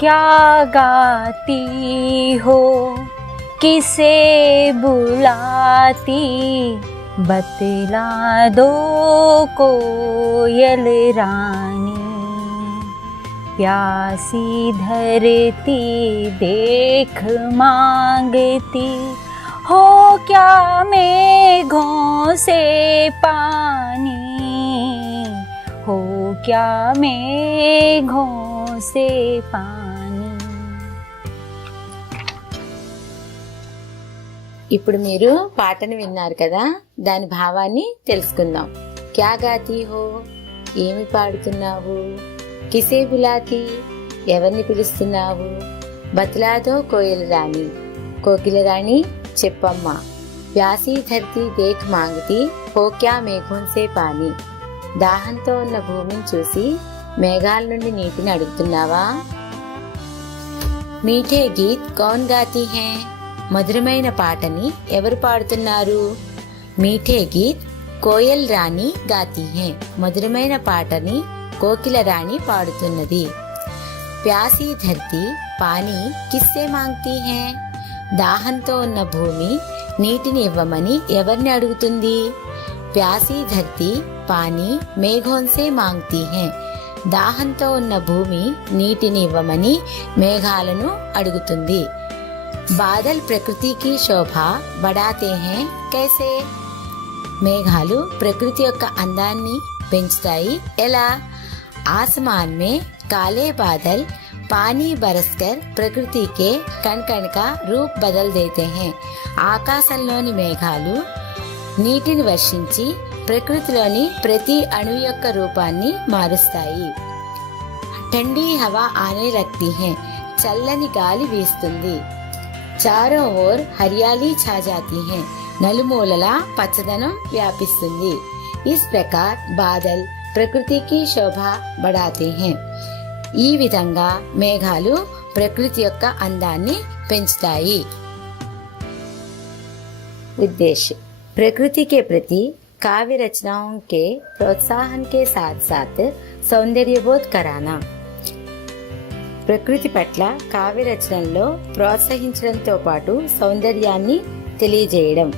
क्या गाती हो, किसे बुलाती, बतला दो कोयल रानी। प्यासी धरती देख मांगती, हो क्या मेघों से पानी, हो क्या मेघों से पानी। ఇప్పుడు మీరు పాటను విన్నారు కదా, దాని భావాన్ని తెలుసుకుందాం. క్యా గాతీ హో, ఏమి పాడుతున్నావు? కిసే బులాతి, ఎవరిని పిలుస్తున్నావు? బతలాదో కోయిల రాణి, కోకిల రాణి చెప్పమ్మా. ప్యాసీ ధర్తీ దేఖ్ మాంగతి, హో క్యా మేఘోం సే పానీ, దాహంతో ఉన్న భూమిని చూసి మేఘాల నుండి నీటిని అడుగుతున్నావా? మీఠే గీత్ కౌన్ గాతీ హై, మధురమైన పాటని ఎవరు పాడుతున్నారు? మీఠే గీత్ కోయల్ రాణి గాతీ హై, మధురమైన పాటని కోకిల రాణి పాడుతున్నది. ప్యాసీ ధర్తీ పానీ కిస్సే మాంగ్తీ హై, దాహంతో ఉన్న భూమి నీటిని ఇవ్వమని ఎవరిని అడుగుతుంది? ప్యాసీ ధర్తీ పానీ మేఘోన్సే మాంగ్తీ హై, దాహంతో ఉన్న భూమి నీటిని ఇవ్వమని మేఘాలను అడుగుతుంది. బాదల్ ప్రకృతికి శోభ బడాతే హై కైసే, మేఘాలు ప్రకృతి యొక్క అందాన్ని పెంచుతాయి ఎలా? आसमान में काले बादल पानी बरसकर प्रकृति के कण कण का रूप बदल देते हैं. ఆకాశంలోని మేఘాలు నీటిని వర్షించి ప్రకృతిలోని ప్రతి అణువు యొక్క రూపాన్ని మారుస్తాయి. ठंडी हवा आने लगती है, చల్లని గాలి వీస్తుంది. चारों ओर हरियाली छा जाती है, నలుమూలలా పచ్చదనం వ్యాపిస్తుంది. इस प्रकार बादल ప్రకృతికి శోభ బడాతే హై, ఈ విధంగా మేఘాలు ప్రకృతి యొక్క అందాన్ని పెంచుతాయి. उद्देश्य, प्रकृति के प्रति काव्य रचनाओं के प्रोत्साहन के साथ साथ सौंदर्यबोध कराना. ప్రకృతి పట్ల కావ్య రచనల్లో ప్రోత్సహించడంతో పాటు సౌందర్యాన్ని తెలియజేయడం.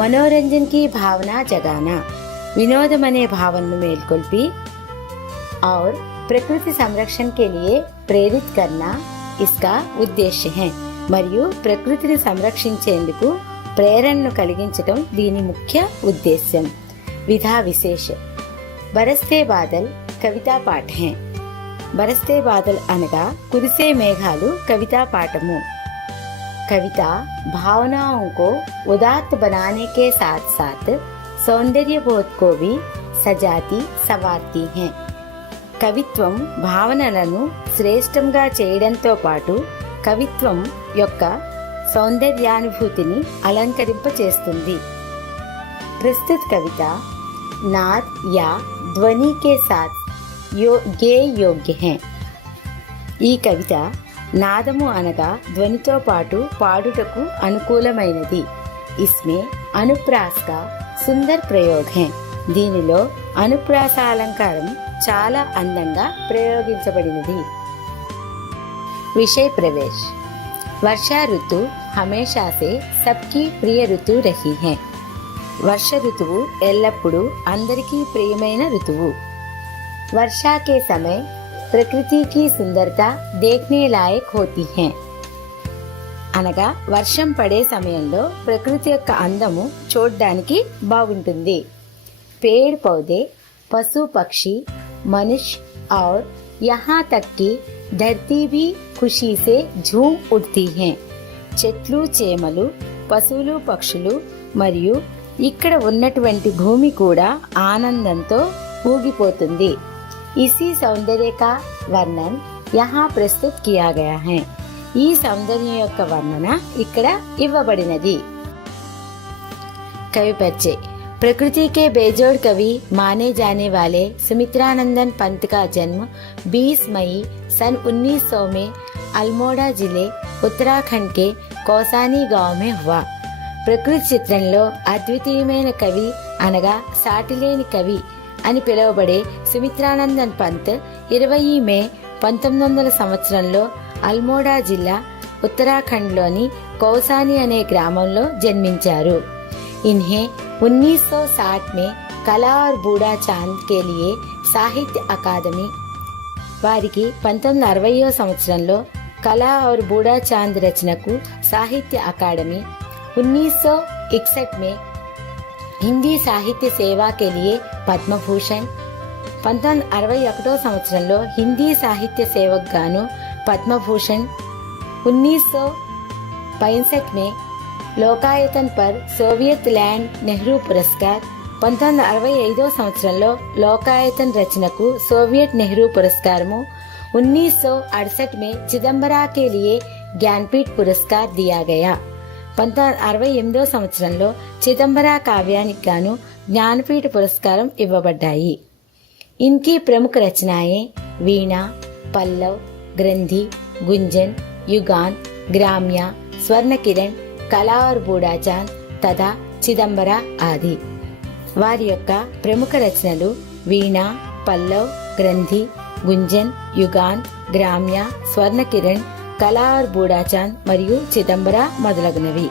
మనోరంజన్ की भावना जगाना, विनोदम अने भावना मेलकोल्पी और प्रकृति संरक्षण के लिए प्रेरित करना इसका उद्देश्य है. మరియు ప్రకృతిని సంరక్షించేందుకు ప్రేరణను కలిగించడం దీని ముఖ్య ఉద్దేశ్యం. విధా విశేష, బరస్తే బాదల్ కవితా పాఠ హై. బరస్తే బాదల్ అనగా కురిసే మేఘాలు కవితా పాఠము. कविता भावनाओं को उदात्त बनाने के साथ साथ सौंदर्य बोध को भी सजाती सवारती हैं. కవిత్వం భావనలను శ్రేష్టంగా చేయడంతో పాటు కవిత్వం యొక్క సౌందర్యానుభూతిని అలంకరింపచేస్తుంది. प्रस्तुत कविता नाद या ध्वनि के साथ गे योग्य है. ఈ కవిత నాదము అనగా ధ్వనితో పాటు పాడుటకు అనుకూలమైనది. ఇస్మే అనుప్రాస్ కా సుందర్ ప్రయోగ్ హై. దీనిలో అనుప్రాస అలంకారం చాలా అందంగా ప్రయోగించబడినది. విషయ ప్రవేశ్, వర్షా ఋతు హమేషా సే సబ్కి ప్రియ ఋతు రహీ హై. వర్ష ఋతువు ఎల్లప్పుడూ అందరికీ ప్రియమైన ఋతువు. వర్షా కే సమయ ప్రకృతి की सुंदरता देखने लायक होती है. అనగా వర్షం పడే సమయంలో ప్రకృతి యొక్క అందము చూడడానికి బాగుంటుంది. पेड़ पौधे, पशु पक्षी, मनुष्य और यहाँ तक कि धरती भी खुशी से झूम उठती है. చెట్లు చేమలు, పశువులు పక్షులు మరియు ఇక్కడ ఉన్నటువంటి భూమి కూడా ఆనందంతో ఊగిపోతుంది. इसी सौंदर्य का वर्णन यहाँ प्रस्तुत किया गया है. ఈ సౌందర్యం యొక్క వర్ణన ఇక్కడ ఇవ్వబడినది. कवि परिचय, प्रकृति के बेजोड़ कवि माने जाने वाले सुमित्रानंदन पंत का जन्म 20 मई सन 1900 में अल्मोड़ा जिले उत्तराखंड के कौसानी गांव में हुआ. ప్రకృతి చిత్రంలో అద్వితీయమైన కవి అనగా సాటిలేని కవి అని పిలువబడే సుమిత్రానందన్ పంత్ 20 మే 1900 సంవత్సరంలో అల్మోడా జిల్లా ఉత్తరాఖండ్లోని కౌసాని అనే గ్రామంలో జన్మించారు. इन्हें 1960 में కళా और బూడా చాంద్ के लिए సాహిత్య అకాదమీ వారికి 1960వ సంవత్సరంలో కళా और బూడా చాంద్ రచనకు సాహిత్య అకాడమీ, 1961 में హిందీ సాహిత్య సేవా के लिए పద్మభూషణ్, 1961వ సంవత్సరంలో హిందీ సాహిత్య సేవకు గాను పద్మభూషణ్, 1965 में లోకాయతన్ పర్ సోవియట్ ల్యాండ్ నెహ్రూ పురస్కార్, 1965వ సంవత్సరంలో లోకాయతన్ రచనకు సోవియట్ నెహ్రూ పురస్కారము, 1968 में చిదంబరా के लिए ज्ञानपीठ पुरस्कार दिया गया. 1968వ సంవత్సరంలో చిదంబరా కావ్యానికి గాను జ్ఞానపీఠ పురస్కారం ఇవ్వబడ్డాయి. इनकी प्रमुख रचनाएं वीणा, पल्लव, ग्रंथि, गुंजन, युगांत, ग्राम्या, स्वर्ण किरण, కళా और బూడా చాంద్ తథా చిదంబర ఆది. వారి యొక్క ప్రముఖ రచనలు వీణ, పల్లవ్, గ్రంథి, గుంజన్, యుగాంత్, గ్రామ్య, స్వర్ణ కిరణ్, కళా और బూడా చాంద్ మరియు చిదంబర మొదలగునవి.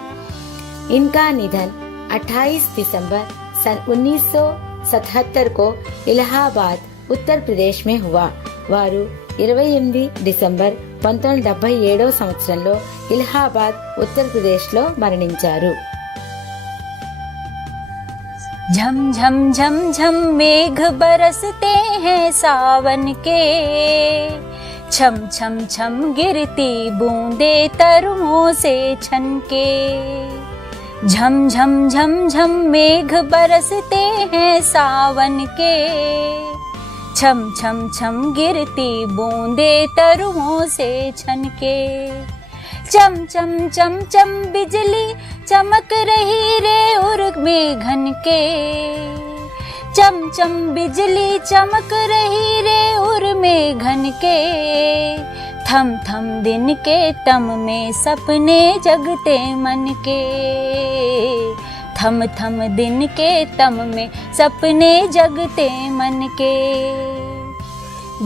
इनका निधन 28 दिसंबर सन 1977 को इलाहाबाद उत्तर प्रदेश में हुआ. వారు 28 డిసెంబర్ 1977వ సంవత్సరంలో ఇలహాబాద్ ఉత్తరప్రదేశ్ లో మరణించారు. झम झम झम झम मेघ बरसते हैं सावन के, छम छम छम गिरती बूंदे तरुओं से छनके. झम झम झम झम मेघ बरसते हैं सावन के, छम छम छम गिरती बूंदे तरुओं से छनके. चम चम चम चम बिजली चमक रही रे उर मेघन के, चम चम बिजली चमक रही रे उर मेघन के. थम थम दिन के तम में सपने जगते मन के, थम थम दिन के तम में सपने जगते मन के.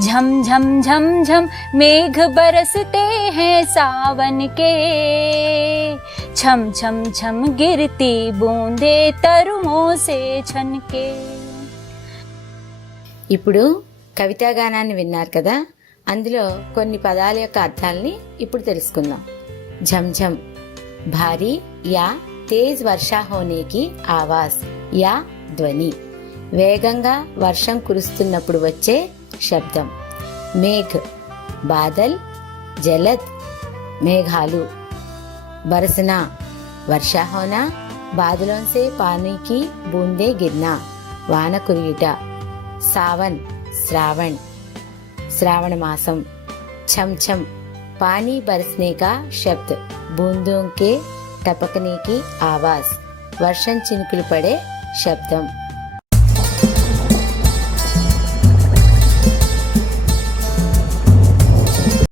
झम झम झम झम मेघ बरसते हैं सावन के, छम छम छम गिरती बूंदे तरुओं से छनके. ఇప్పుడు కవితా గానాన్ని విన్నారు కదా, అందులో కొన్ని పదాల యొక్క అర్థాలని ఇప్పుడు తెలుసుకుందాం. झमझम భారీ యా తేజ్ వర్షా హోనే కి ఆవాజ్ యా ధ్వని, వేగంగా వర్షం కురుస్తున్నప్పుడు వచ్చే శబ్దం. మేఘ్ బాదల్, జలద్ మేఘాలు, బరసనా వర్షా హోనా బాదలోं से पानी की बूंदे गिरना వాన కురియుట. సావన్ శ్రావణ్ శ్రావణ మాసం. छम छम पानी बरसने का शब्द, बूंदों के टपकने की आवाज వర్షం చినుకులు పడే శబ్దం.